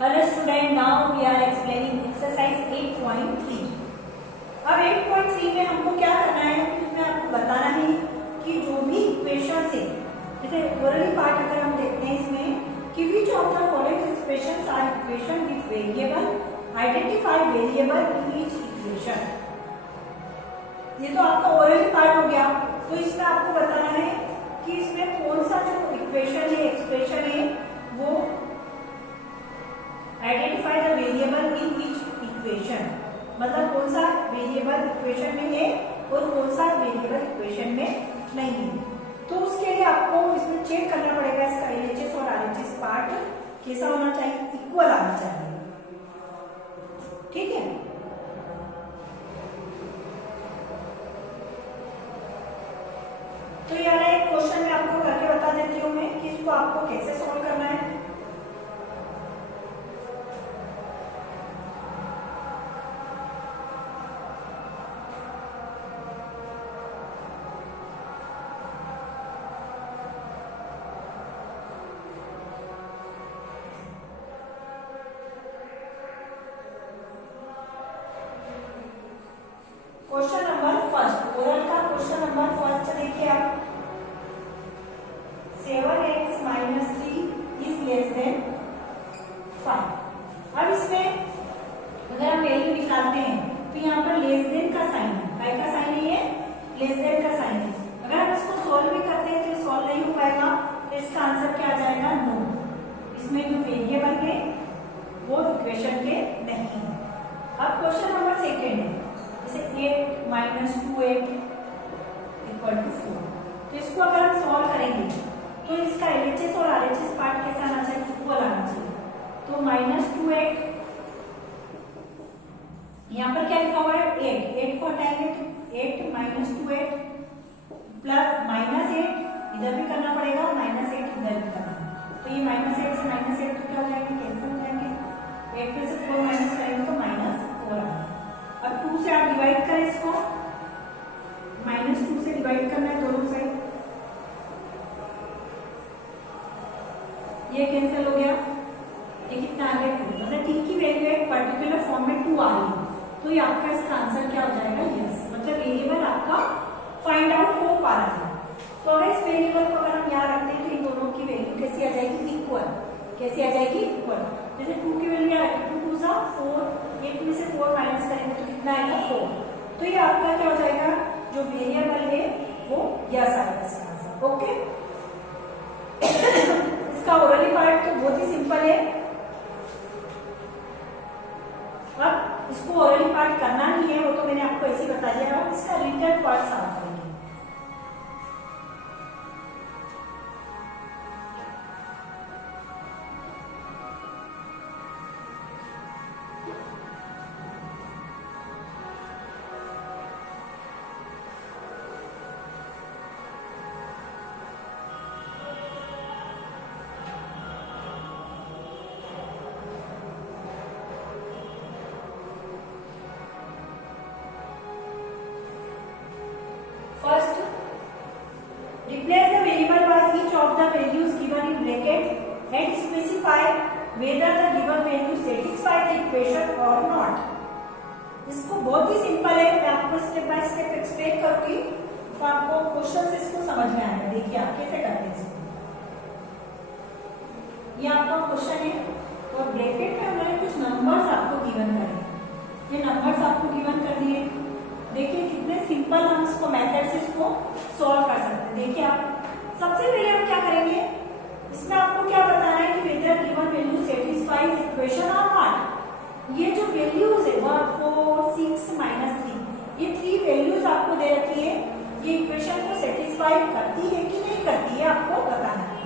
Hello student, now we are explaining exercise 8.3. अब 8.3 में हमको क्या करना है कि उसमें आपको बताना है कि जो भी इक्वेशन है, जैसे ओरली पार्ट अगर हम देखते हैं इसमें कि which of the following expressions are equation with variable, identify variable in each equation. ये तो आपका ओरली पार्ट हो गया। तो इसमें आपको बताना है कि इसमें कौन सा जो इक्वेशन है, एक्सप्रेशन है, वो identify the variable in each equation, मतलब कौन सा वेरिएबल इक्वेशन में है और कौन सा वेरिएबल इक्वेशन में नहीं है। तो उसके लिए आपको इसमें चेक करना पड़ेगा इसका एलएचएस और आरएचएस पार्ट कैसा होना चाहिए, इक्वल आना चाहिए। ठीक है, तो यार एक क्वेश्चन में आपको करके बता देती हूँ मैं कि इसको आपको कैसे सॉल्व करना है। क्वेश्चन नंबर फर्स्ट, ओरल का क्वेश्चन नंबर फर्स्ट देखिए आप, 7x - 3 इज लेस देन 5। अब इसमें अगर हम वैल्यू निकालते हैं तो यहाँ पर लेस देन का साइन है, काय का साइन है, ये लेस देन का साइन है। अगर हम इसको सॉल्व भी करते हैं तो ये सॉल्व नहीं हो पाएगा, तो इसका आंसर क्या आ जाएगा, नो। इसमें जो वेरिएबल है वो इक्वेशन के नहीं है। अब क्वेश्चन नंबर सेकेंड है, जैसे 8 - 2x = 4। तो इसको अगर हम सॉल्व करेंगे तो इसका एलएचएस और आरएचएस पार्ट कैसा आना चाहिए, इक्वल आना चाहिए। तो -2x, यहाँ पर क्या लिखा हुआ है, 8 को हटाएंगे तो 8 - 2x प्लस -8 इधर भी करना पड़ेगा, -8 इधर भी करना। तो ये -8 से -8 तो क्या हो जाएंगे, कैंसिल हो जाएंगे। 8 में से 4 माइनस करेंगे तो -4 आएगा। अब 2 से आप डिवाइड करें इसको, -2 से डिवाइड करना है दोनों साइड, ये कैंसिल हो गया। ये कितना आ गया, 2। मतलब t की वैल्यू एक पर्टिकुलर फॉर्म में 2 आ रही है, तो ये आपका इसका आंसर क्या हो जाएगा, यस। मतलब वेरिएबल आपका फाइंड आउट हो पा रहा है। तो अगर इस वेरिएबल को अगर हम यहाँ रखते हैं तो इन दोनों की वैल्यू कैसी आ जाएगी, इक्वल। कैसी आ जाएगी, इक्वल। जैसे 2 की वैल्यू आ रही है 2 × 4, 8 में से 4 माइनस करेंगे तो कितना आएगा, 4। तो ये आपका क्या हो जाएगा, जो वेरिएबल है वो यस आएगा इसका आंसर। ओके, इसका ओरली पार्ट तो बहुत ही सिंपल है। अब इसको ओरली पार्ट करना नहीं है, वो तो मैंने आपको ऐसे बता दिया। अब इसका रिटन पार्ट साफ करेंगे। First, replace the variable by each of the values given in bracket and specify whether the given value satisfy the equation or not. इसको बहुत ही सिंपल है, मैं आपको स्टेप बाय स्टेप एक्सप्लेन करूंगी तो आपको क्वेश्चन से इसको समझ में आएगा। देखिए आप कैसे करते हैं इसको। ये आपका क्वेश्चन है और ब्रैकेट में हमने कुछ नंबर्स आपको गिवन करे। ये नंबर्स आपको गिवन कर दिए। देखिए कितने सिंपल हम इसको मेथड से इसको सॉल्व कर सकते हैं। देखिए आप सबसे पहले हम क्या करेंगे, इसमें आपको क्या बताना है कि weather given value satisfies equation और नॉट। ये जो वैल्यूज है 1, 4, 6 - 3, ये 3 वैल्यूज आपको दे रखी है, ये इक्वेशन को सेटिस्फाई करती है कि नहीं करती है आपको बताना है।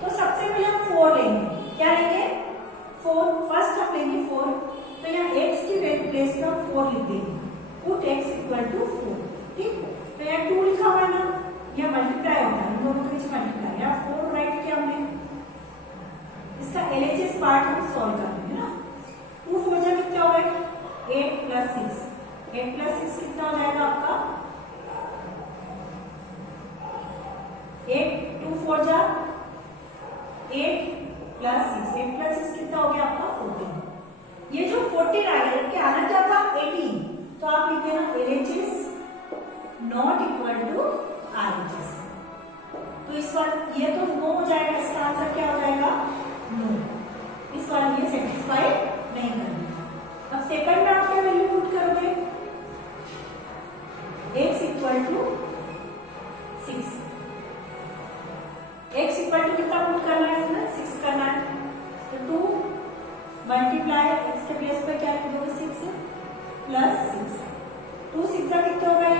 तो सबसे पहले हम 4 लेंगे। क्या लेंगे, 4। फर्स्ट हम लेंगे 4। तो यहाँ x की प्लेस में 4 लिख देंगे, पुट x = 4। ठीक, तो यहाँ 2 लिखा हुआ है ना, यह मल्टीप्लाई होता है, इन दोनों के बीच मल्टीप्लाई। यहाँ 4 राइट किया हमने। इसका एलएचएस पार्ट हम सॉल्व कर लेंगे ना। 2 4 जा कितना हो गया, 8 + 6। 8 + 6 कितना हो जाएगा आपका, 8 2 4 जा 8 + 6। 8 + 6 कितना हो गया आपका, 4। 14 आ गया, जबकि आना क्या था 18। तो आप लिखते हैं ना LHS not equal to RHS। तो इस बार ये तो नो हो जाएगा, इसका आंसर क्या हो जाएगा नो। इस बार ये सेटिस्फाई नहीं करेगा। अब सेकंड में आप क्या वैल्यू पुट करोगे, x equal to 6। x equal to कितना पुट करना है इसमें 6 करना है। तो 2 मल्टीप्लाई x के प्लेस पे क्या लिख दोगे 6 प्लस 6। 2 6 कितने हो गए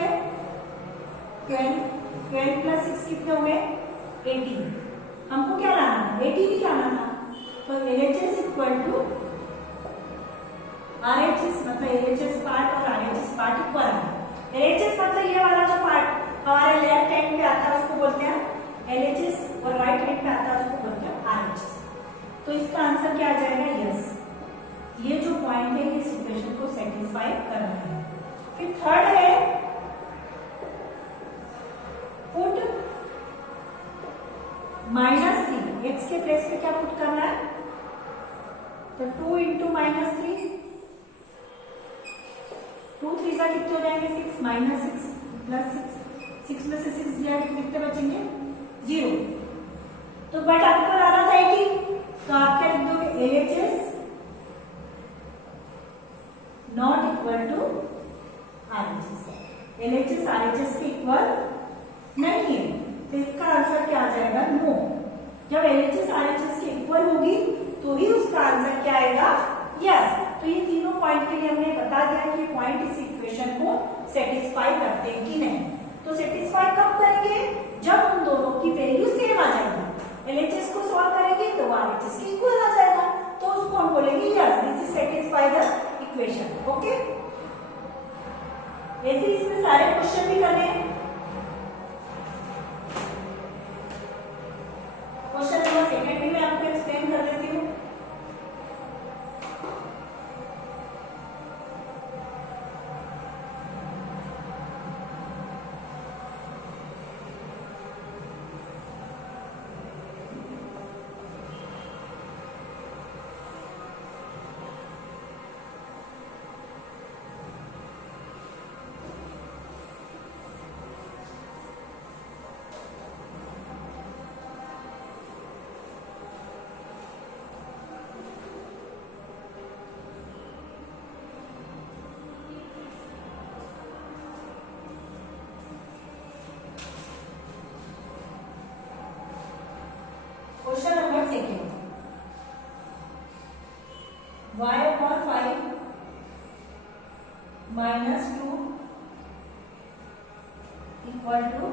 12। 12 प्लस 6 कितने हो गए 18। हमको क्या लाना था 18 ही लाना था। तो LHS इक्वल टू RHS, मतलब LHS पार्ट और RHS पार्ट इक्वल है। LHS मतलब ये वाला जो पार्ट हमारे लेफ्ट हैंड पे आता है उसको बोलते हैं LHS और राइट हैंड पे आता है उसको बोलते हैं RHS। तो इसका आंसर क्या आ जाएगा यस। ये जो पॉइंट है इस इक्वेशन को सेटिस्फाई कर रहा है। फिर थर्ड है पुट -3। x के प्लेस पे क्या पुट करना है, तो 2 इंटू -3, 2 3 सा कितने हो जाएंगे 6 -6 प्लस 6 में से 6 जाएगा तो कितने बचेंगे 0। तो बट आपको लाना था 18, तो आप क्या लिख दोगे LHS not equal to RHS। LHS RHS के इक्वल नहीं है, तो इसका आंसर क्या आ जाएगा नो। जब LHS RHS के इक्वल होगी तो ही उसका आंसर क्या आएगा यस। तो ये तीनों पॉइंट के लिए हमने बता दिया कि पॉइंट इस इक्वेशन को सेटिस्फाई करते हैं कि नहीं। तो सेटिस्फाई कब करेंगे, जब उन दोनों की वैल्यू सेम आ जाएगी। LHS को सॉल्व करेंगे तो RHS के इक्वल आ जाएगा, तो उसको हम बोलेंगे yes this is satisfy the equation. Okay, ऐसे इसमें सारे क्वेश्चन भी करने हैं। क्वेश्चन नंबर सेकंड भी मैं आपको एक्सप्लेन कर देती हूँ। Question number second, y upon 5 minus 2 equal to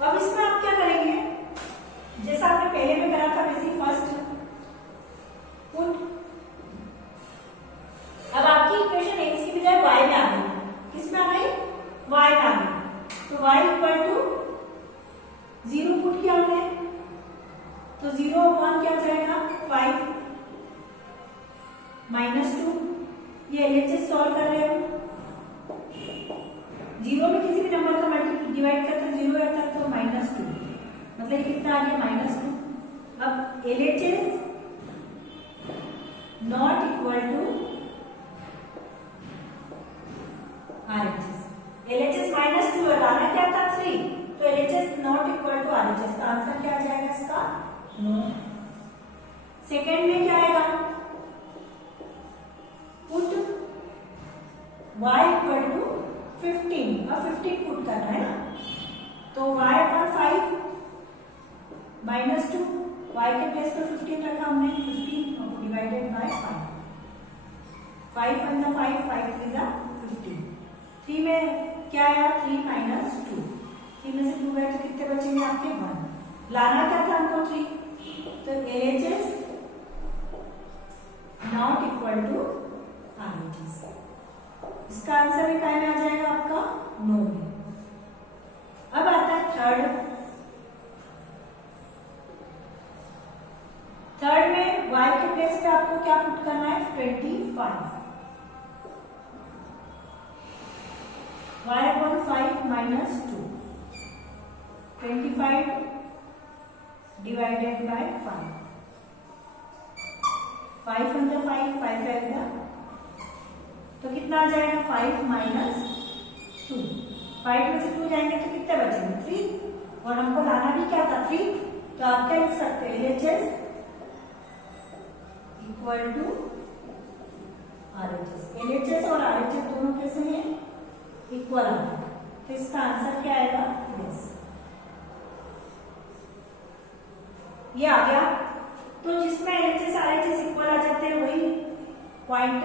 अब इसमें आप क्या करेंगे, जैसा आपने पहले में करा था वैसे फर्स्ट पुट। अब आपकी इक्वेशन x की बजाय y में आ गई, किसमें आ गई y में आ गई। तो y इक्वल टू 0 पुट किया हमने, तो 0 अपॉन क्या जाएगा 5 -2। ये LHS सॉल्व कर रहे हो, 0 में किसी भी नंबर का मल्टीप्लाई डिवाइड करते 0 आता है तो -2, मतलब ये कितना आ गया -2। अब LHS not equal to RHS। LHS -2 और आना क्या था 3, तो LHS not equal to RHS का आंसर क्या आ जाएगा इसका नो। सेकेंड में क्या आएगा, पुट y इक्वल टू 15 और 15 पुट करना है ना, तो y अपॉन 5 -2, y के प्लेस पे 15 रखा हमने, 15 डिवाइडेड बाय 5, 5 1 जा 5, 5 3 जा 15। 3 में क्या आया 3 -2, 3 में से 2 गए तो कितने बचेंगे आपके 1। लाना क्या था हमको 3, तो LHS not equal to RHS। इसका आंसर भी क्या में आ जाएगा आपका नो में। अब आता है थर्ड में y के प्लेस पे आपको क्या पुट करना है 25। y upon 5 minus 2, 25 divided by 5, 5 on the 5, 5 है तो कितना आ जाएगा 5 माइनस 2, 5 में से 2 जाएंगे तो कितने बचेंगे 3, और हमको लाना भी क्या था 3, तो आप क्या लिख सकते हैं LHS equal to RHS। LHS और RHS दोनों कैसे हैं इक्वल आ रहा है, तो इसका आंसर क्या आएगा यस। ये आ गया, तो जिसमें LHS RHS इक्वल आ जाते हैं वही पॉइंट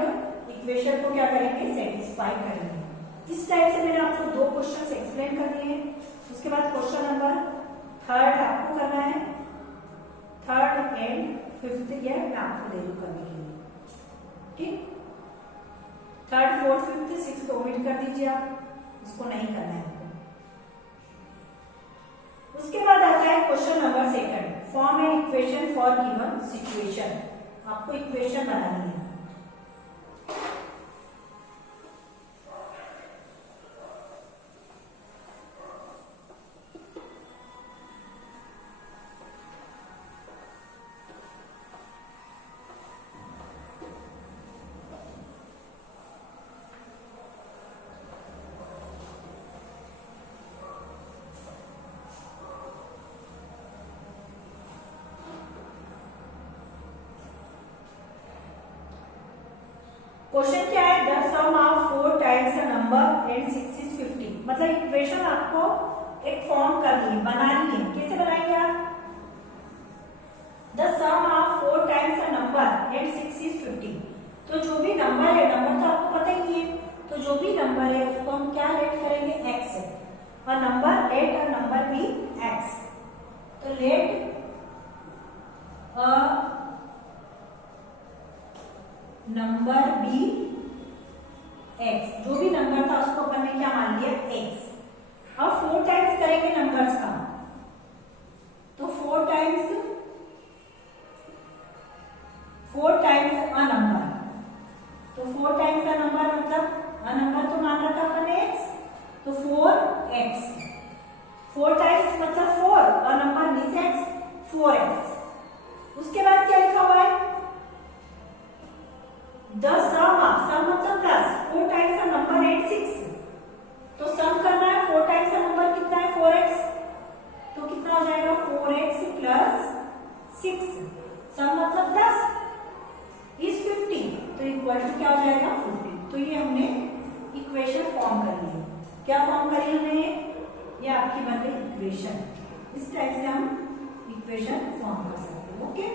इक्वेशन को क्या करेंगे सेटिस्फाई करेंगे। इस टाइप से मैंने आपको 2 क्वेश्चन एक्सप्लेन कर दिए हैं। उसके बाद क्वेश्चन नंबर 3 आपको करना है, 3rd एंड 5th ये मैं आपको दे दूं करने के लिए, ठीक। 3rd 4th 5th 6th omit कर दीजिए, आप इसको नहीं करना है आपको। उसके बाद आता है question number 2, form an equation for given situation. आपको इक्वेशन बनानी है। क्वेश्चन क्या है, the sum of 4 times a number and 6 is 50। मतलब इक्वेशन आपको एक फॉर्म करनी है, बनानी है। कैसे बनाएंगे आप, the sum of 4 times a number and 6 is 50। तो जो भी नंबर है, नंबर तो आपको पता ही है, तो जो भी नंबर है उसको हम क्या लेट करेंगे x से, और नंबर लेट और नंबर भी x। तो लेट नंबर बी x, जो भी नंबर था उसको अपन ने क्या मान लिया x। अब 4 टाइम्स करेंगे नंबर्स का, तो 4 टाइम्स अ नंबर, तो 4 टाइम्स अ नंबर मतलब अ नंबर तो मान रखा अपन ने x, तो 4x, 4 टाइम्स मतलब 4 और नंबर मीन्स x 4x। उसके बाद क्या लिखा हुआ है, द सम मतलब plus 4 times a number and 6। तो सम करना है, 4 टाइम्स अ नंबर कितना है 4x, तो कितना हो जाएगा 4x प्लस 6, सम मतलब 10 इज 50, तो इक्वल टू क्या हो जाएगा 50। तो ये हमने इक्वेशन फॉर्म कर ली है। क्या फॉर्म करी हमने, ये आपकी बन गई इक्वेशन। इस टाइप से हम इक्वेशन फॉर्म कर सकते हैं। ओके,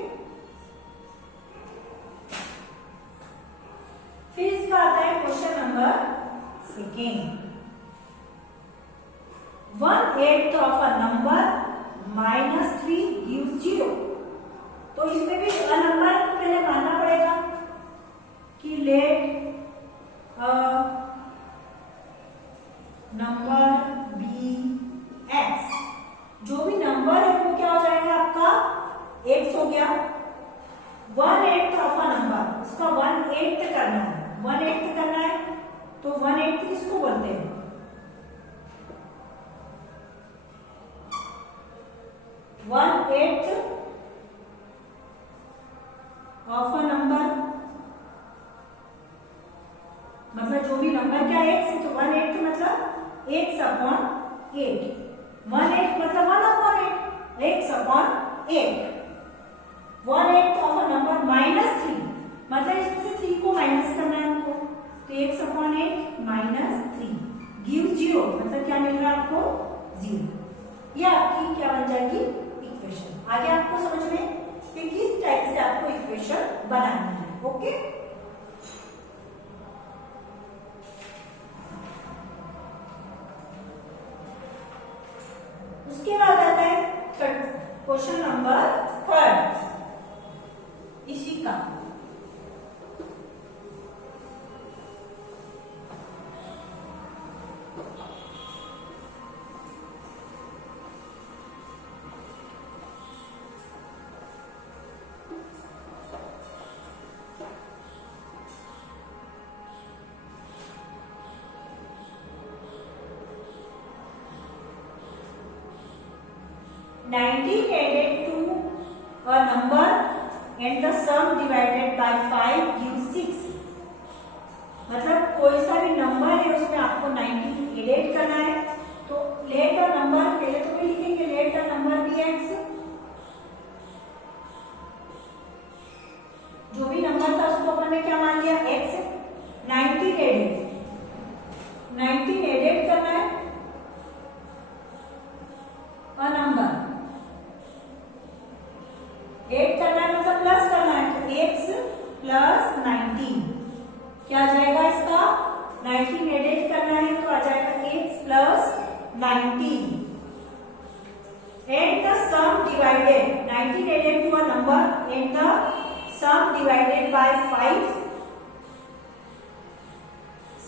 फिर इसका आता है question number 2, 1/8 of a number -3 gives 0। तो इसमें भी अ नंबर को पहले मानना पड़ेगा कि let a number be x। जो भी नंबर है वो क्या हो जाएगा आपका x हो गया। 1/8 ऑफ अ नंबर, उसका 1/8 करना है, 1/8 करना है, तो 1/8 किसको बोलते हैं, 1/8 ऑफ अ नंबर मतलब जो भी नंबर क्या है x, तो 1/8 मतलब x अपॉन 8, 1/8 मतलब 1/8, x upon 8। 1/8 of a number -3 मतलब इसमें से 3 को माइनस करना है हमको, तो x अपॉन 8 -3 गिव 0 मतलब क्या मिल रहा है आपको 0। ये आपकी क्या बन जाएगी इक्वेशन। आगे आपको समझ में कि किस टाइप से आपको इक्वेशन बनानी है। ओके, उसके बाद आता है क्वेश्चन नंबर 3 इसी का। 19 added to a number and the sum divided by 5 gives 6। मतलब कोई सा भी नंबर है उसमें आपको 19 एड करना है, तो लेट द नंबर, पहले तो भी लिखेंगे let the number be x, जो भी नंबर था उसको अपन ने क्या मान लिया एक्स। 19 एडेड करना है अ नंबर, एड करना है मतलब प्लस करना है, तो एक्स प्लस 19 क्या आ जाएगा इसका 19 एडेड करना है तो आ जाएगा x plus 19 and the sum divided 19 added to a number and the sum divided by 5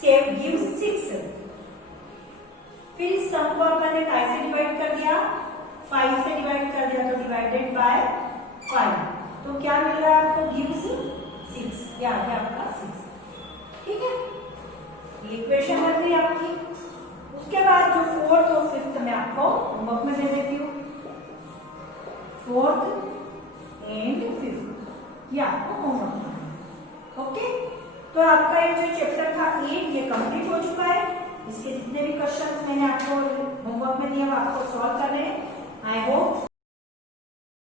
save gives 6। फिर इस सम को अपन ने काय से डिवाइड कर दिया 5 से डिवाइड कर दिया, तो डिवाइडेड बाय 5, तो क्या मिल रहा है आपको गिव्स 6, ये आ गया आपका 6। ठीक है, ये इक्वेशन बन गई आपकी। उसके बाद जो फोर्थ और फिफ्थ में आपको होमवर्क में दे देती हूँ, फोर्थ एंड फिफ्थ ये आपको होमवर्क में। ओके, तो आपका ये जो चैप्टर था 8 ये कंप्लीट हो चुका है। इसके जितने भी क्वेश्चंस मैंने आपको होमवर्क में दिए वो आपको सॉल्व करने हैं। I hope